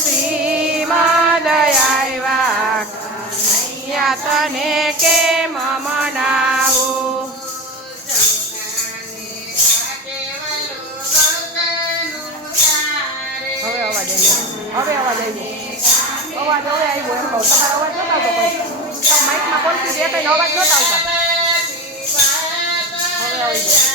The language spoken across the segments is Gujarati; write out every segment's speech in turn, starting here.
શ્રીમદ આવ્યા કનૈયા તને કેમ મનાવું. હવે અવાજ આવ્યો એમ કહું. તમારો અવાજ નતો આવતો. માઇકમાં બોલતી હતી એટલે અવાજ નતો આવતો. હવે આવી ગયો.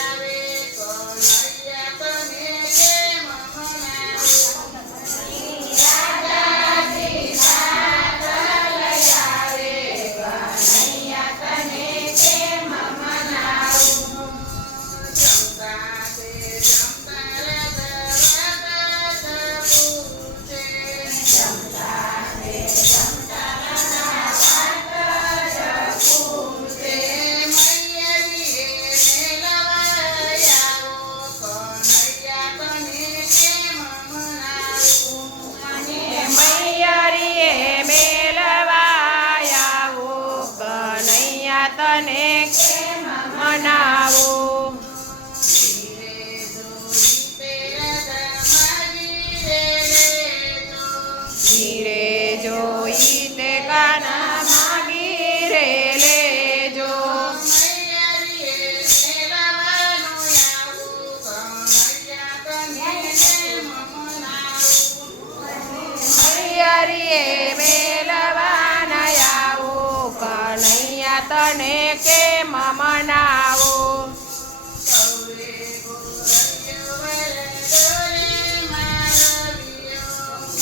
તને કેમ મનાવું. ધીરે જોઈ તે કાના માગી રે લેજો. હરિયરીએ મેલવાના આવું કનૈયા તને કેમ મનાવું.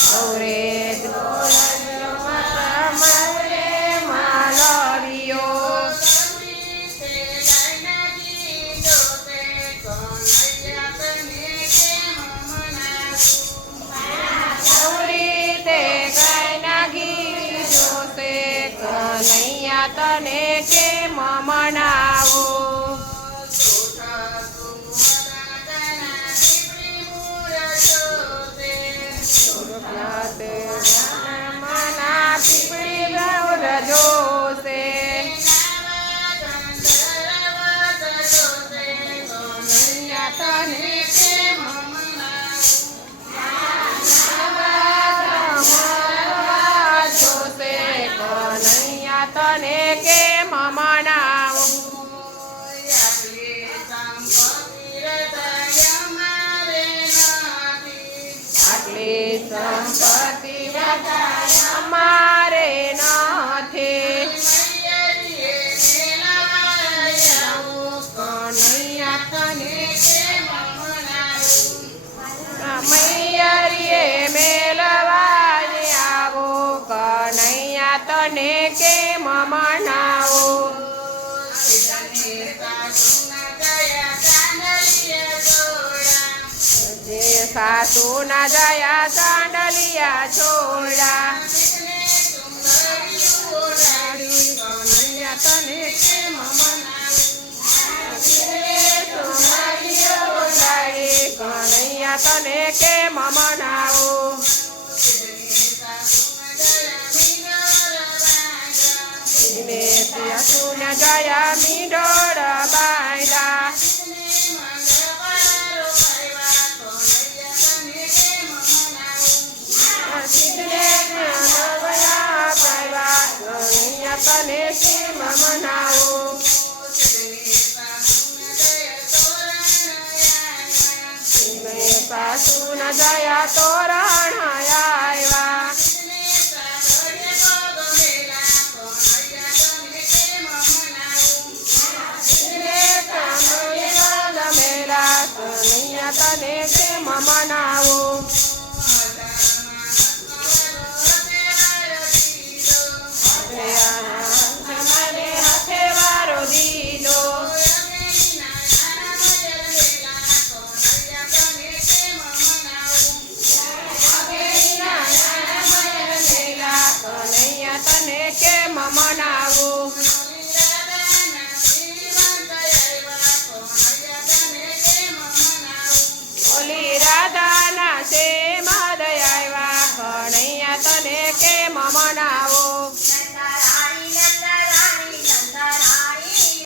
સૌરે માલવ્યો સૌરી તે ગાયના ઘી જોશે કનૈયા તને કેમ મનાવું. મના પીપળી જોશે કનૈયા તને કેમ જોશે કનૈયા તને કેમ મનાવું. આટલી સંપત્તિ અમારે નથી. કનૈયા તને મૈયરીએ મેલવાને આવો કનૈયા તને કેમ મનાવું. જે સાસુ ના જયા ચાંદલિયા છોડા કનૈયા તને કેમ કનૈયા તને કેમ મનાવું. સાસુ ના જયા મીંડોળ બાંધા તને કેમ મનાવું. સાસુ ન જયા તોરણ